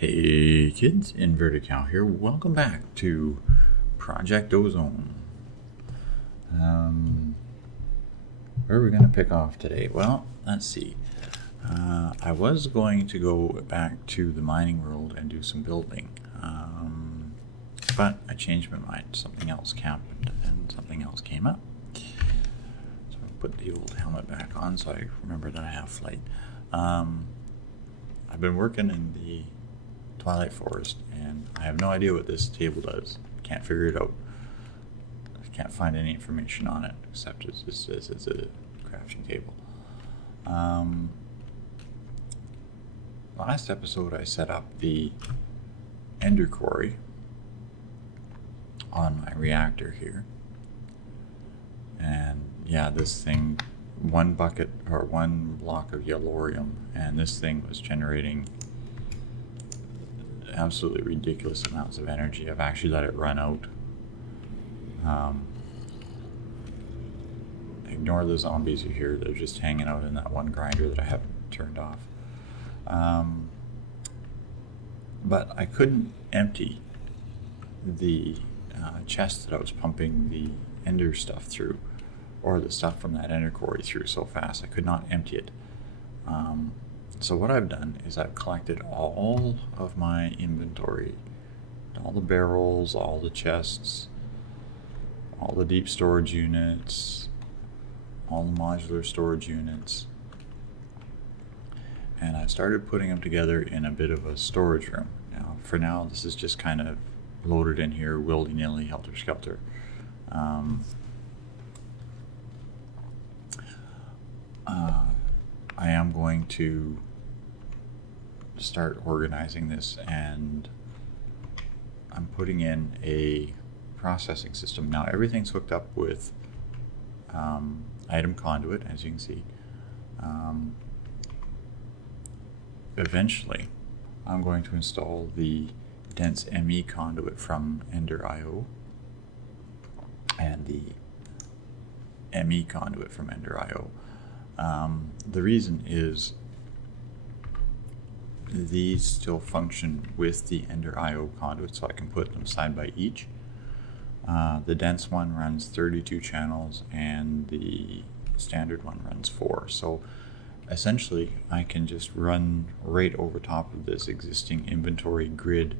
Hey kids, Inverted Cow here. Welcome back to Project Ozone. Where are we going to pick off today? Well, let's see. I was going to go back to the mining world and do some building, but I changed my mind. Something else happened and something else came up. So I put the old helmet back on so I remember that I have flight. I've been working in the Twilight Forest, and I have no idea what this table does. Can't figure it out. I can't find any information on it except it says it's a crafting table. Last episode I set up the ender quarry on my reactor here, and yeah, this thing, one bucket or one block of yellorium, and this thing was generating absolutely ridiculous amounts of energy. I've actually let it run out. Ignore the zombies you hear, they're just hanging out in that one grinder that I haven't turned off. But I couldn't empty the chest that I was pumping the ender stuff through, or the stuff from that ender quarry through so fast. I could not empty it. So what I've done is I've collected all of my inventory, all the barrels, all the chests, all the deep storage units, all the modular storage units, and I started putting them together in a bit of a storage room. Now, for now, this is just kind of loaded in here willy-nilly, helter-skelter. I am going to start organizing this, and I'm putting in a processing system. Now everything's hooked up with item conduit, as you can see. Eventually I'm going to install the dense ME conduit from Ender.io and the ME conduit from Ender.io. The reason is these still function with the Ender.io conduit, so I can put them side by each. The dense one runs 32 channels and the standard one runs 4. So essentially I can just run right over top of this existing inventory grid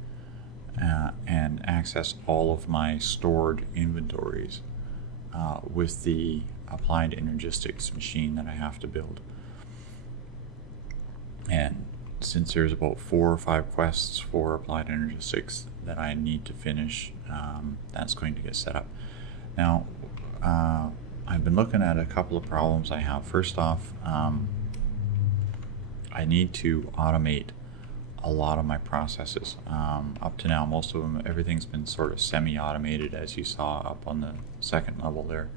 and access all of my stored inventories with the applied energistics machine that I have to build. And since there's about 4 or 5 quests for applied energistics that I need to finish, that's going to get set up. Now, I've been looking at a couple of problems I have. First off, I need to automate a lot of my processes. Up to now, most of them, everything's been sort of semi-automated, as you saw up on the second level there.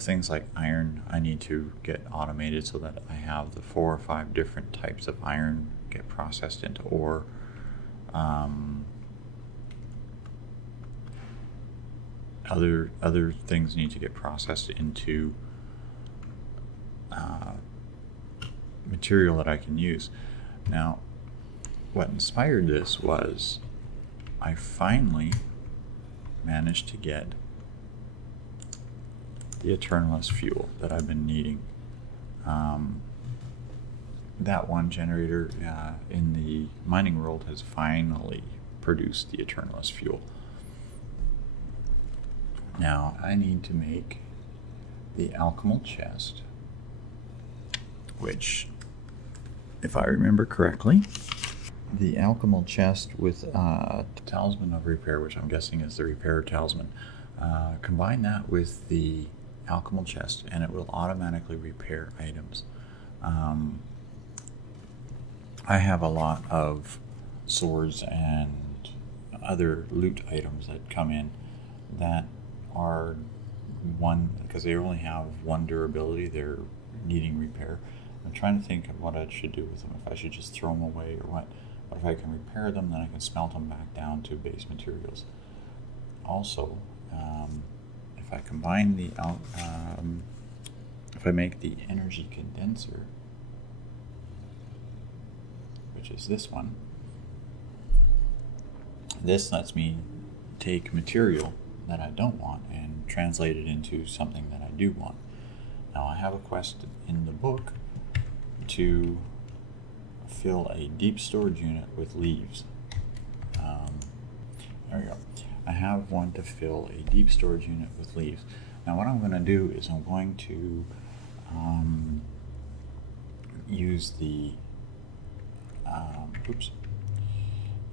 Things like iron, I need to get automated so that I have the 4 or 5 different types of iron get processed into ore. Other things need to get processed into material that I can use. Now, what inspired this was I finally managed to get the Eternalist fuel that I've been needing. That one generator in the mining world has finally produced the Eternalist fuel. Now I need to make the alchemal chest, which, if I remember correctly, the alchemal chest with talisman of repair, which I'm guessing is the repair talisman, combine that with the alchemal chest and it will automatically repair items. I have a lot of swords and other loot items that come in that are one, because they only have one durability, they're needing repair. I'm trying to think of what I should do with them, if I should just throw them away or what. But if I can repair them, then I can smelt them back down to base materials. Also, if I combine the if I make the energy condenser, which is this one. This lets me take material that I don't want and translate it into something that I do want. Now I have a quest in the book to fill a deep storage unit with leaves. There we go. I have one to fill a deep storage unit with leaves. Now what I'm going to do is I'm going to use the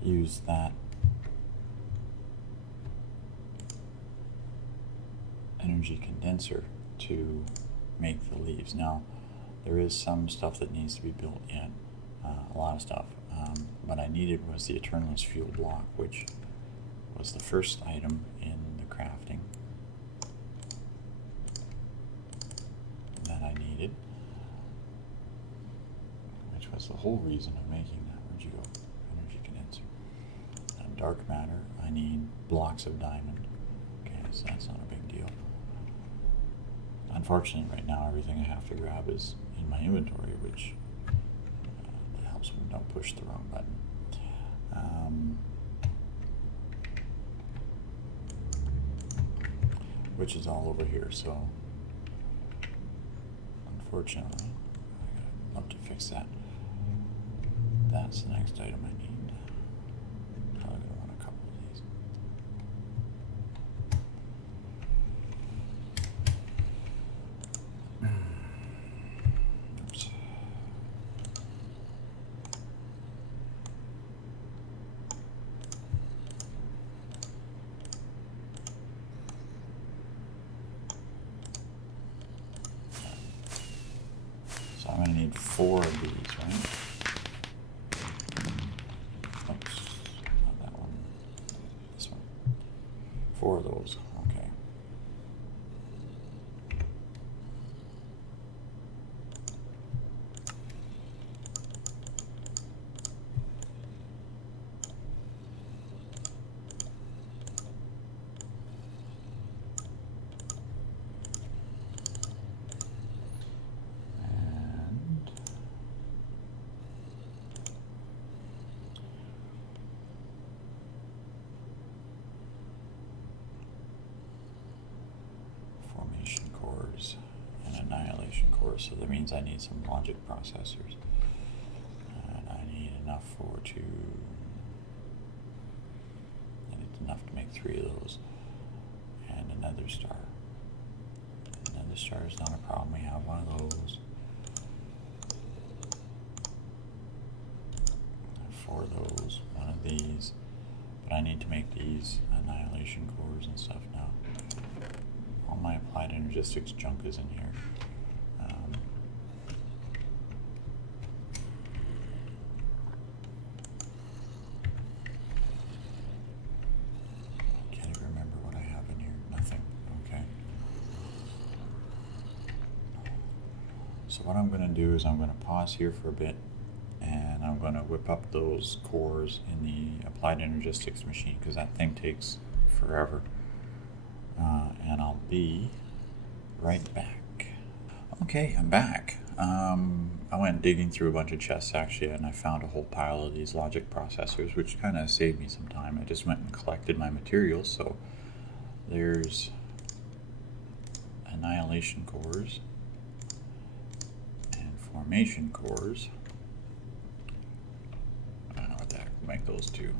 use that energy condenser to make the leaves. Now there is some stuff that needs to be built in, a lot of stuff, but I needed was the Eternalist fuel block, which was the first item in the crafting that I needed, which was the whole reason of making that. Where'd you go? Energy condenser. And dark matter, I need blocks of diamond. Okay, so that's not a big deal. Unfortunately, right now, everything I have to grab is in my inventory, which helps me don't push the wrong button. Which is all over here, so unfortunately, I'd love to fix that. That's the next item I need. Probably gonna want a couple of these. Oops. So I'm going to need 4 of these, right? Oops, not that one. This one. 4 of those. Okay. And annihilation cores, so that means I need some logic processors, and I need enough I need enough to make 3 of those, and another star. Another star is not a problem, we have one of those. 4 of those, 1 of these, but I need to make these annihilation cores and stuff now. All my applied energistics junk is in here. Can't even remember what I have in here. Nothing. Okay. So what I'm going to do is I'm going to pause here for a bit, and I'm going to whip up those cores in the applied energistics machine, because that thing takes forever. And I'll be right back. Okay, I'm back. I went digging through a bunch of chests actually, and I found a whole pile of these logic processors, which kind of saved me some time. I just went and collected my materials. So there's annihilation cores and formation cores. I don't know what the heck will make those two.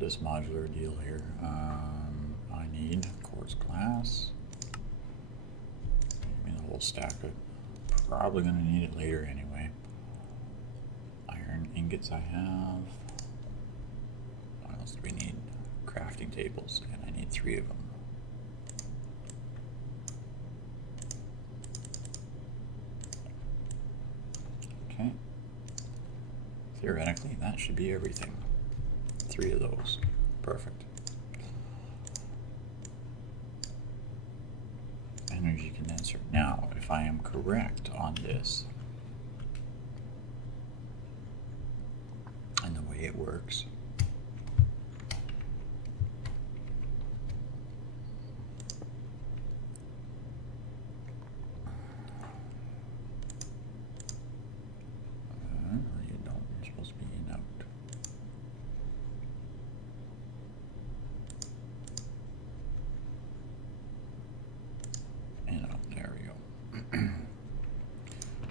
This modular deal here. I need quartz glass. Give me the whole stack of it. Probably going to need it later anyway. Iron ingots I have. What else do we need? Crafting tables, and I need 3 of them. Okay. Theoretically, that should be everything. 3 of those. Perfect. Energy condenser. Now, if I am correct on this, and the way it works,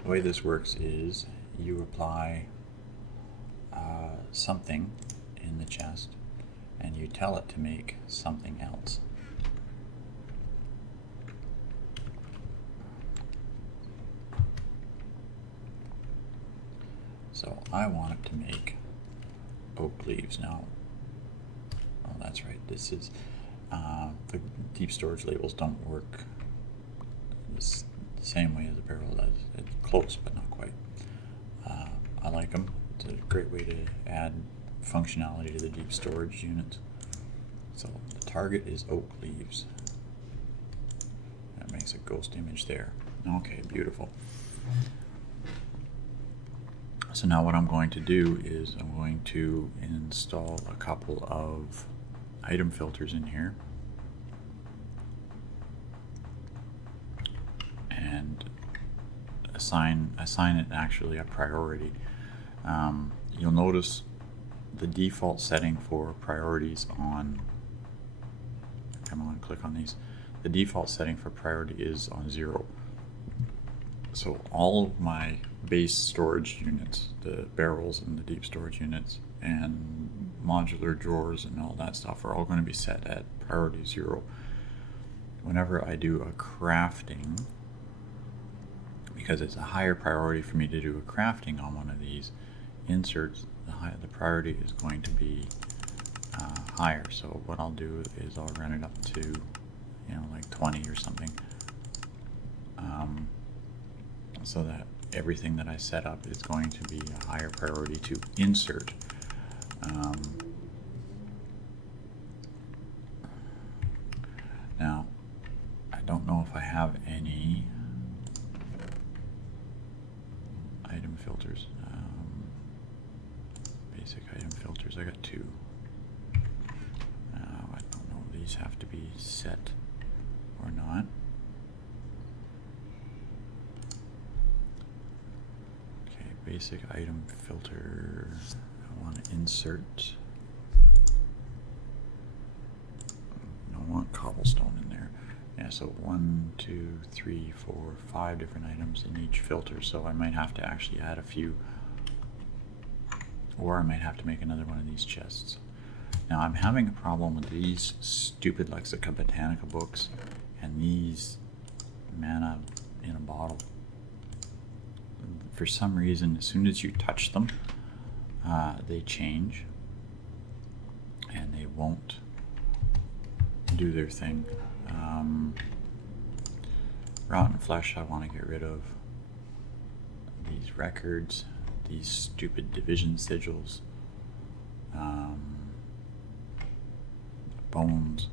The way this works is you apply something in the chest and you tell it to make something else. So I want it to make oak leaves. Now, oh, that's right, this is the deep storage labels don't work the same way as a barrel does. It's close, but not quite. I like them. It's a great way to add functionality to the deep storage units. So the target is oak leaves. That makes a ghost image there. Okay, beautiful. So now what I'm going to do is I'm going to install a couple of item filters in here and assign it actually a priority. You'll notice the default setting for priorities on, come on, click on these. The default setting for priority is on 0. So all of my base storage units, the barrels and the deep storage units and modular drawers and all that stuff are all going to be set at priority 0. Whenever I do a crafting, because it's a higher priority for me to do a crafting on one of these inserts, the priority is going to be higher. So what I'll do is I'll run it up to, you know, like 20 or something, so that everything that I set up is going to be a higher priority to insert. Now, I don't know if I have any item filters. Basic item filters, I got 2. I don't know if these have to be set or not. Okay, basic item filter. I want to insert. I want cobblestone in there. Yeah, so 1, 2, 3, 4, 5 different items in each filter. So I might have to actually add a few, or I might have to make another one of these chests. Now I'm having a problem with these stupid Lexica Botanica books and these mana in a bottle. For some reason, as soon as you touch them, they change and they won't do their thing. Rotten flesh, I want to get rid of. These records, these stupid division sigils, bones.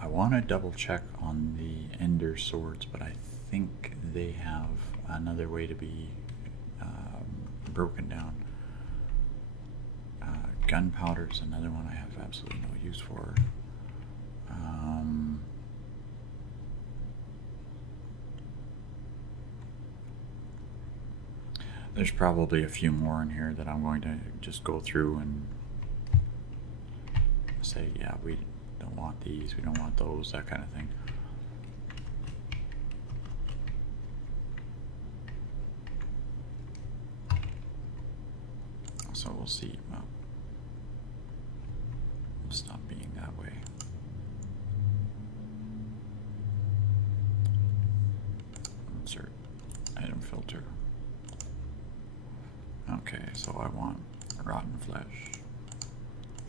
I want to double check on the ender swords, but I think they have another way to be broken down. Gunpowder is another one I have absolutely no use for. There's probably a few more in here that I'm going to just go through and say, yeah, we don't want these, we don't want those, that kind of thing. So we'll see. Well, stop being that way. Insert item filter. Okay, so I want rotten flesh,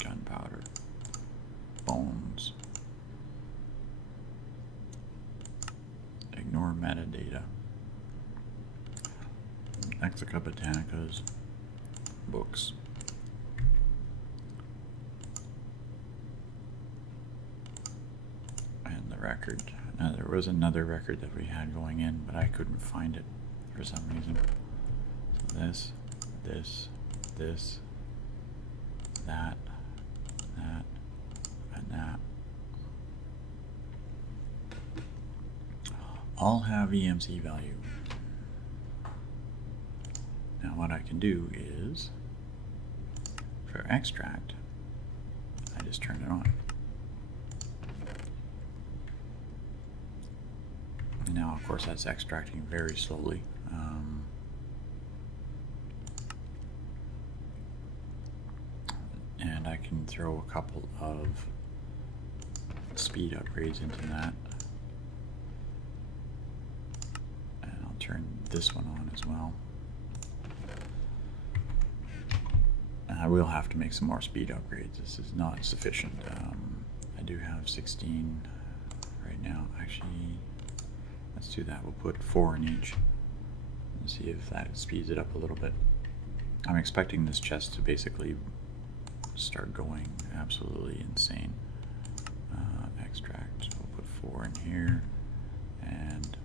gunpowder, bones, ignore metadata, Lexica Botanica's books, and the record. Now there was another record that we had going in, but I couldn't find it for some reason. So this, that, and that. All have EMC value. Now what I can do is, for extract, I just turn it on. And now, of course, that's extracting very slowly. And I can throw a couple of speed upgrades into that. And I'll turn this one on as well. And I will have to make some more speed upgrades. This is not sufficient. I do have 16 right now. Actually, let's do that. We'll put 4 in each and see if that speeds it up a little bit. I'm expecting this chest to basically start going absolutely insane. Extract, so we'll put 4 in here and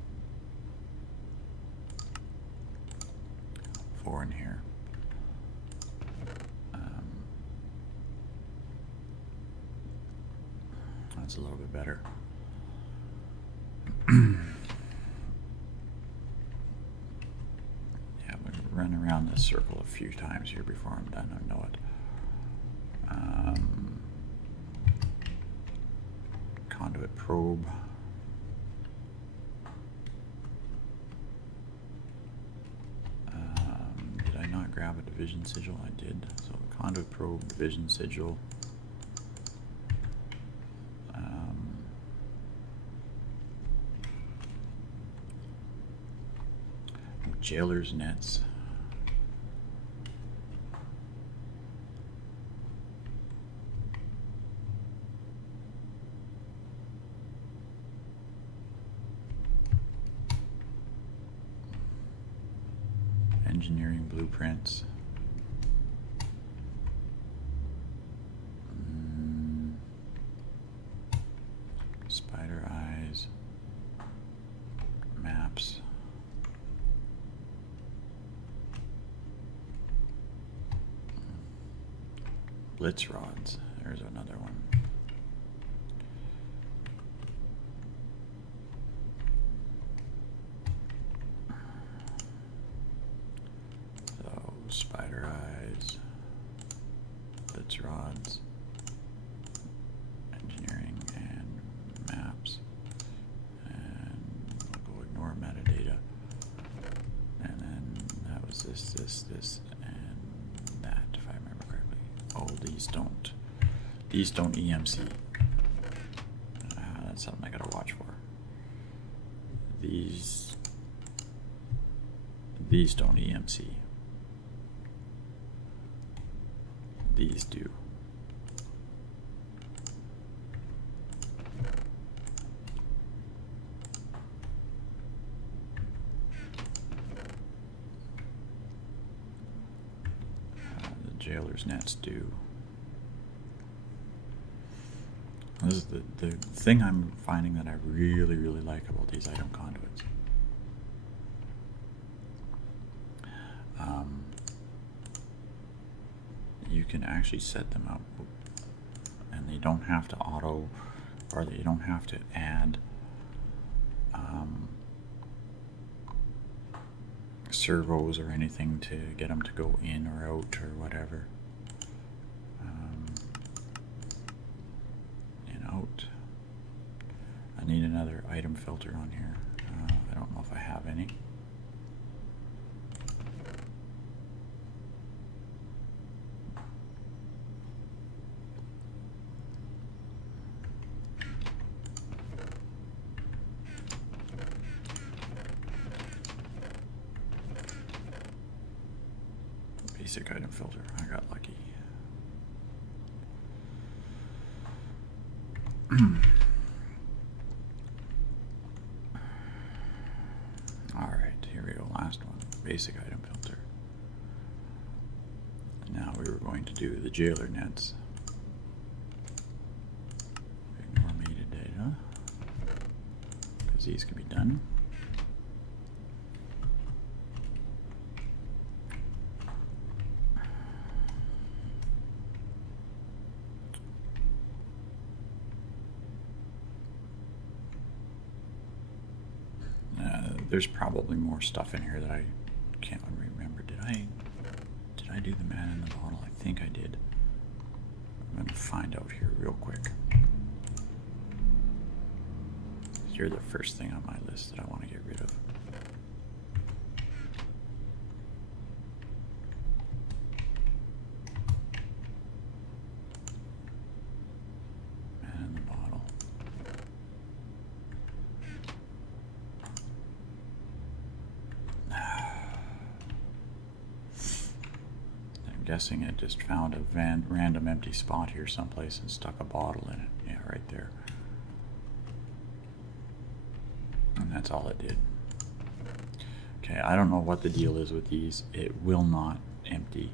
4 in here. That's a little bit better. Yeah, I'm going to run around this circle a few times here before I'm done. I know it. Conduit probe. Did I not grab a division sigil? I did. So conduit probe, division sigil. Jailer's nets. Engineering blueprints. Spider eyes. Maps. Blitz rods. There's another one. So spider eyes, blitz rods, engineering, and maps. And we'll go ignore metadata. And then that was this, and that, if I remember correctly. Oh, these don't EMC. That's something I gotta watch for. These don't EMC. These do. The jailer's nets do. This is the thing I'm finding that I really like about these item conduits. You can actually set them up and they don't have to auto, or they don't have to add servos or anything to get them to go in or out or whatever. I need another item filter on here. I don't know if I have any. Basic item filter. I got lucky. Alright, here we go. Last one. Basic item filter. Now we were going to do the jailer nets. Ignore metadata, because these can be done. There's probably more stuff in here that I can't remember. Did I do the man in the bottle? I think I did. I'm going to find out here real quick. You're the first thing on my list that I want to get rid of. And the bottle. I'm guessing it just found a random empty spot here someplace and stuck a bottle in it. Yeah, right there. And that's all it did. Okay, I don't know what the deal is with these. It will not empty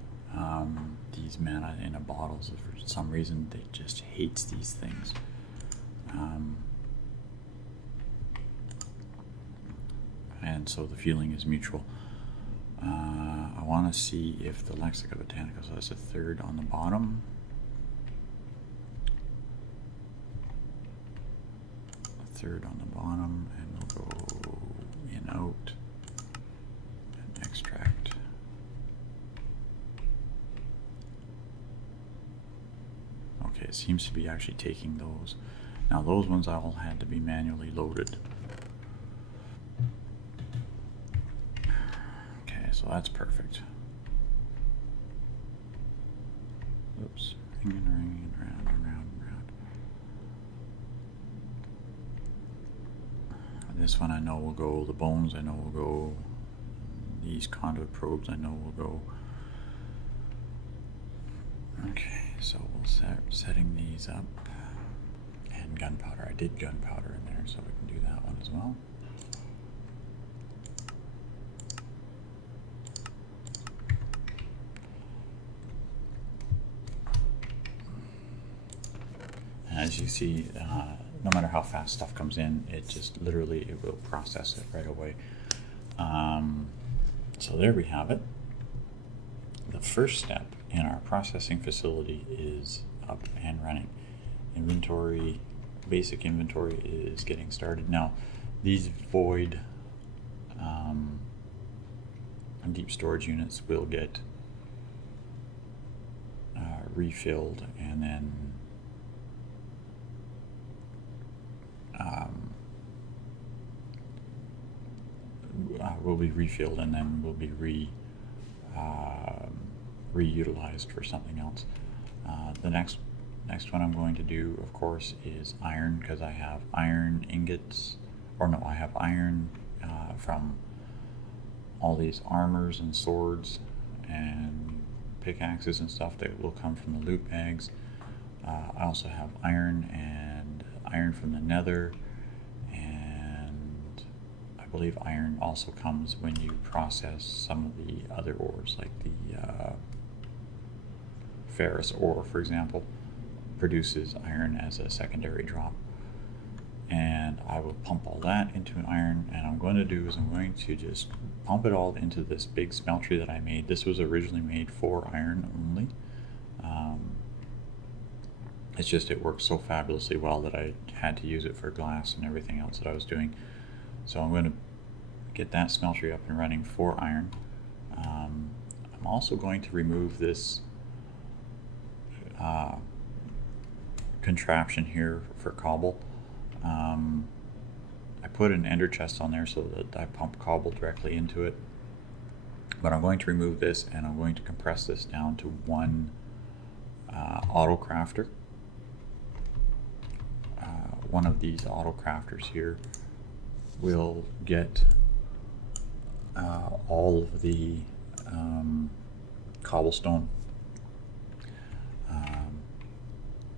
these mana in a bottle. So for some reason, it just hates these things. And so the feeling is mutual. I want to see if the Lexica Botanica, so that's a third on the bottom. A third on the bottom, and we'll go in, out, and extract. Okay, it seems to be actually taking those. Now those ones all had to be manually loaded. So that's perfect. Oops, ringing, ringing, round and round and round. This one I know will go, the bones I know will go, these conduit probes I know will go. Okay, so we'll start setting these up. And gunpowder, I did gunpowder in there, so we can do that one as well. As you see, no matter how fast stuff comes in, it just literally, it will process it right away. So there we have it. The first step in our processing facility is up and running. Inventory, basic inventory is getting started. Now, these void deep storage units will get refilled, and then will be refilled, and then will be reutilized for something else. The next one I'm going to do, of course, is iron, because I have iron ingots, or no, I have iron from all these armors and swords and pickaxes and stuff that will come from the loot bags. I also have iron and iron from the nether, and I believe iron also comes when you process some of the other ores, like the ferrous ore, for example, produces iron as a secondary drop. And I will pump all that into an iron, and I'm going to do is I'm going to just pump it all into this big smeltery that I made. This was originally made for iron only. It's just it works so fabulously well that I had to use it for glass and everything else that I was doing. So I'm going to get that smeltery up and running for iron. I'm also going to remove this contraption here for cobble. I put an ender chest on there so that I pump cobble directly into it, but I'm going to remove this, and I'm going to compress this down to one auto crafter. One of these auto crafters here will get all of the cobblestone,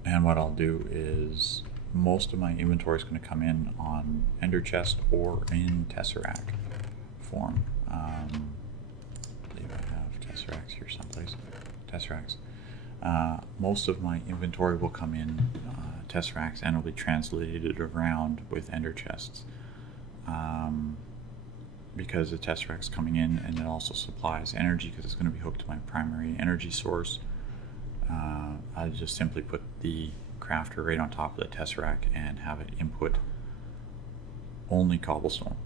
and what I'll do is most of my inventory is going to come in on ender chest or in tesseract form. I believe I have tesseracts here someplace. Tesseracts. Most of my inventory will come in tesseracts and will be translated around with ender chests, because the tesseract's coming in, and it also supplies energy because it's going to be hooked to my primary energy source. I just simply put the crafter right on top of the tesseract and have it input only cobblestone.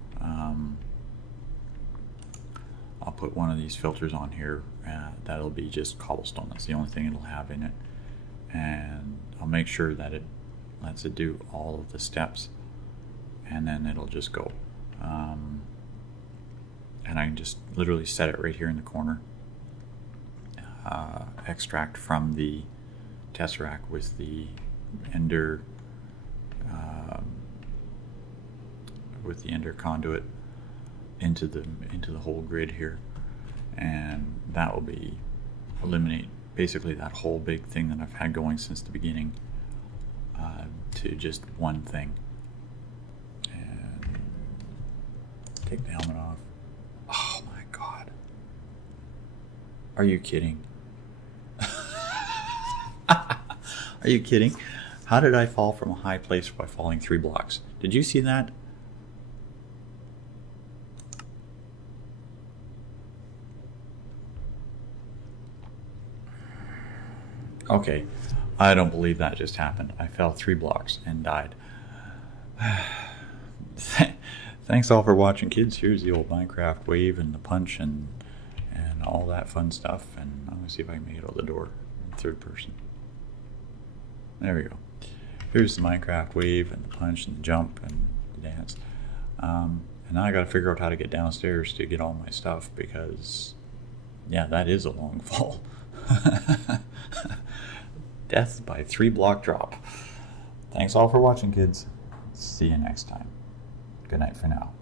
I'll put one of these filters on here that'll be just cobblestone. That's the only thing it'll have in it, and I'll make sure that it lets it do all of the steps, and then it'll just go. And I can just literally set it right here in the corner. Extract from the tesseract with the ender conduit into the whole grid here, and that will eliminate basically that whole big thing that I've had going since the beginning to just one thing. And take the helmet off. Oh my god. Are you kidding? Are you kidding? How did I fall from a high place by falling 3 blocks? Did you see that? Okay, I don't believe that just happened. I fell 3 blocks and died. Thanks all for watching, kids. Here's the old Minecraft wave and the punch and all that fun stuff. And I'm going to see if I can make it out the door in third person. There we go. Here's the Minecraft wave and the punch and the jump and the dance. And now I got to figure out how to get downstairs to get all my stuff, because, yeah, that is a long fall. Death by 3 block drop. Thanks all for watching, kids. See you next time. Good night for now.